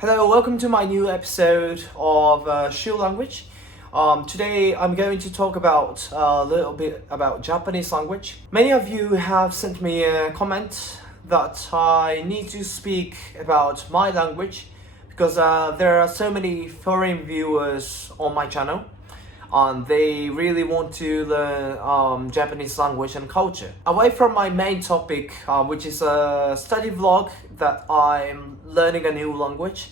Hello, welcome to my new episode of ShuLanguage. Today I'm going to talk about a little bit about Japanese language. Many of you have sent me a comment that I need to speak about my language because there are so many foreign viewers on my channel and they really want to learn Japanese language and culture. Away from my main topic, which is a study vlog that I'm learning a new language,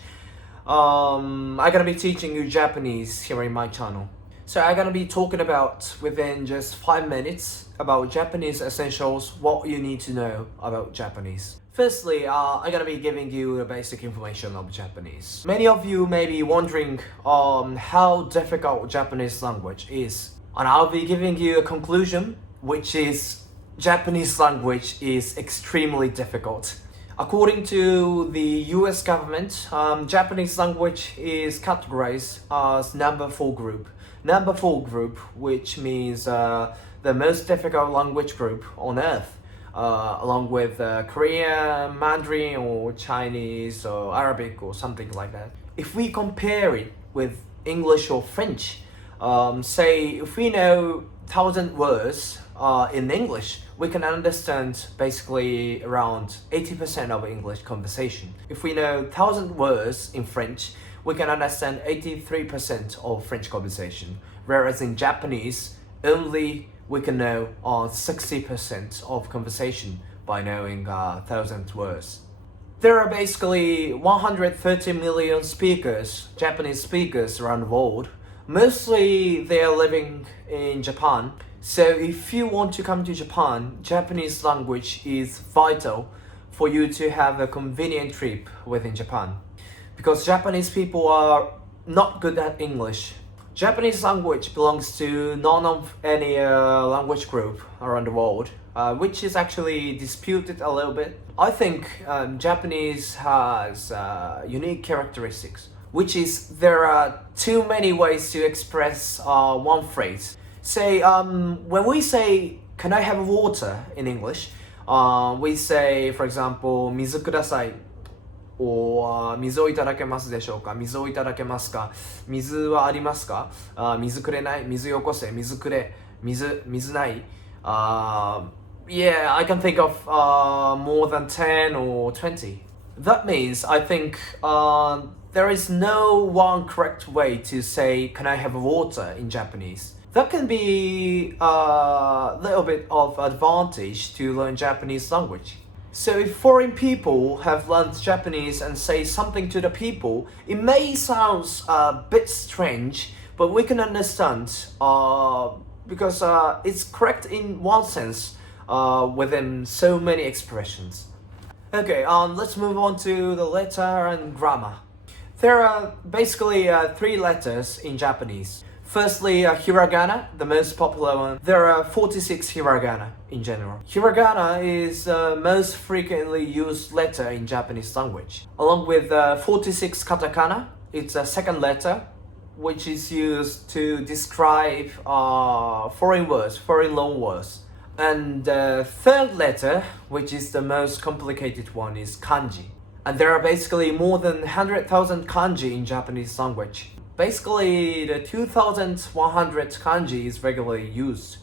I'm gonna be teaching you Japanese here in my channel. So I'm gonna be talking about within just 5 minutes about Japanese essentials, what you need to know about Japanese. Firstly, I'm gonna be giving you a basic information of Japanese. Many of you may be wondering how difficult Japanese language is. And I'll be giving you a conclusion, which is Japanese language is extremely difficult. According to the US government, Japanese language is categorized as number 4 group. Number 4 group, which means the most difficult language group on earth, along with Korean, Mandarin, or Chinese, or Arabic, or something like that. If we compare it with English or French, say if we know 1,000 words in English, we can understand basically around 80% of English conversation. If we know 1,000 words in French, we can understand 83% of French conversation. Whereas in Japanese, only we can know 60% of conversation by knowing 1,000 words. There are basically 130 million speakers, Japanese speakers around the world. Mostly they are living in Japan. So if you want to come to Japan, Japanese language is vital for you to have a convenient trip within Japan. Because Japanese people are not good at English. Japanese language belongs to none of any language group around the world, which is actually disputed a little bit. I think Japanese has unique characteristics, which is there are too many ways to express one phrase. Say, when we say, can I have water in English, we say, for example, 水ください or 水をいただけますでしょうか水をいただけますか水はありますか水くれない水よこせ水くれ水ない Yeah, I can think of more than 10 or 20. That means I think there is no one correct way to say, can I have water in Japanese. That can be a little bit of advantage to learn Japanese language. So if foreign people have learned Japanese and say something to the people, it may sound a bit strange, but we can understand because it's correct in one sense within so many expressions. Okay, let's move on to the letter and grammar. There are basically 3 letters in Japanese. Firstly, hiragana, the most popular one. There are 46 hiragana in general. Hiragana is the most frequently used letter in Japanese language. Along with 46 katakana, it's a second letter, which is used to describe foreign words, foreign loan words. And the third letter, which is the most complicated one, is kanji. And there are basically more than 100,000 kanji in Japanese language. Basically, the 2,100 kanji is regularly used.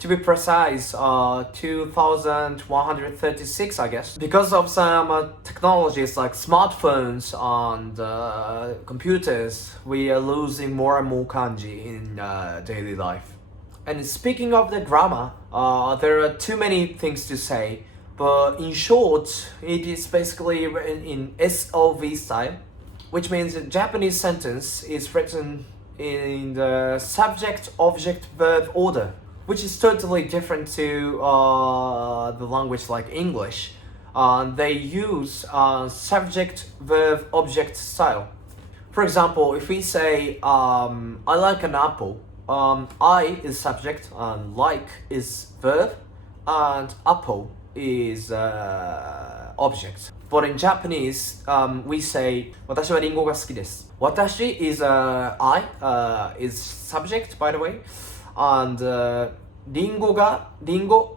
To be precise, 2,136, I guess. Because of some technologies like smartphones and computers, we are losing more and more kanji in daily life. And speaking of the grammar, there are too many things to say, but in short, it is basically written in SOV style, which means a Japanese sentence is written in the subject, object, verb order, which is totally different to the language like English. They use subject, verb, object style. For example, if we say, I like an apple, I is subject, and like is verb, and apple is object. But in Japanese, we say 私はリンゴが好きです。私 is I, is subject, by the way, and リンゴ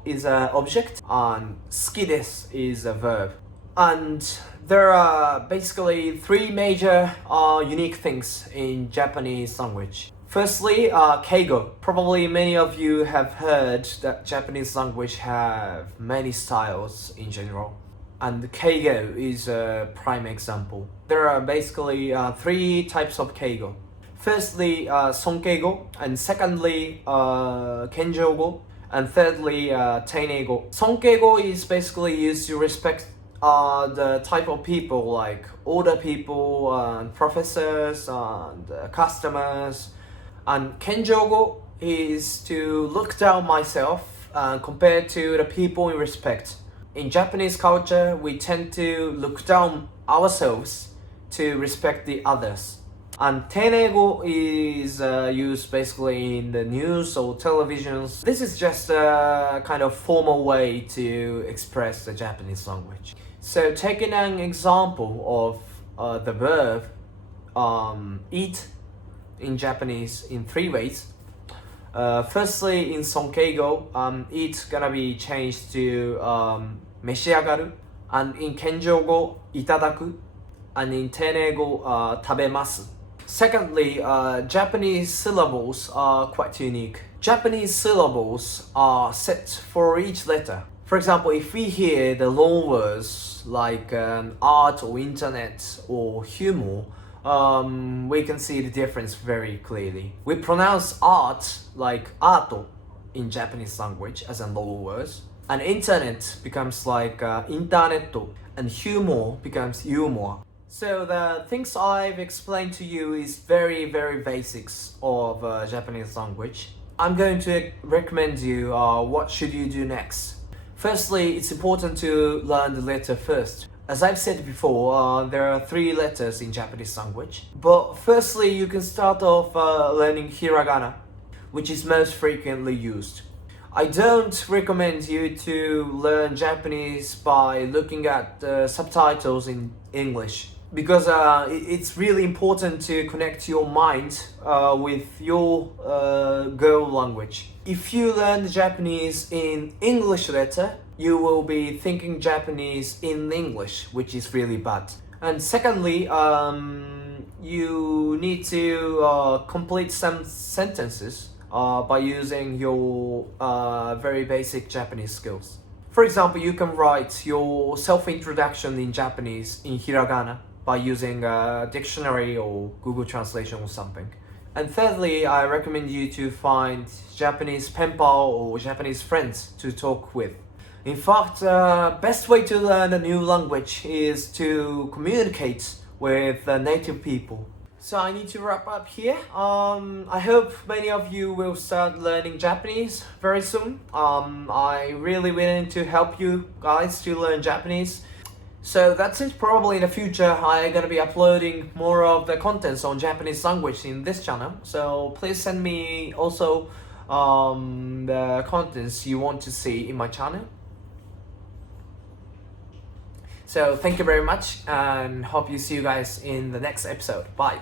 is object, and 好きです is a verb. And There are basically three major unique things in Japanese language. Firstly, Keigo. Probably many of you have heard that Japanese language have many styles in general. And Keigo is a prime example. There are basically three types of Keigo. Firstly, Sonkeigo, and secondly, Kenjougo, and thirdly, Teineigo. Sonkeigo is basically used to respect the type of people like older people and professors and customers. And Kenjougo is to look down myself compared to the people in respect. In Japanese culture, we tend to look down ourselves to respect the others. And Teineigo is used basically in the news or televisions. This is just a kind of formal way to express the Japanese language. So taking an example of the verb eat in Japanese in three ways. Firstly, in Sonkeigo, eat gonna be changed to meshiagaru, and in Kenjougo, itadaku, and in Teineigo, tabemasu. Secondly, Japanese syllables are quite unique. Japanese syllables are set for each letter. For example, if we hear the long words like art or internet or humor, we can see the difference very clearly. We pronounce art like ato in Japanese language as in long words, and internet becomes like internetto, and humor becomes humor. So the things I've explained to you is very basics of Japanese language. I'm going to recommend you what should you do next. Firstly, it's important to learn the letter first. As I've said before, there are three letters in Japanese language. But firstly, you can start off learning hiragana, which is most frequently used. I don't recommend you to learn Japanese by looking at subtitles in English, because it's really important to connect your mind with your goal language. If you learn Japanese in English letter, you will be thinking Japanese in English, which is really bad. And secondly, you need to complete some sentences by using your very basic Japanese skills. For example, you can write your self-introduction in Japanese in hiragana by using a dictionary or Google Translation or something. And thirdly, I recommend you to find Japanese pen pal or Japanese friends to talk with. In fact, best way to learn a new language is to communicate with native people. So I need to wrap up here. I hope many of you will start learning Japanese very soon. I really willing to help you guys to learn Japanese. So that's it. Probably in the future I'm gonna be uploading more of the contents on Japanese language in this channel. So please send me also the contents you want to see in my channel. So thank you very much and hope you see you guys in the next episode. Bye.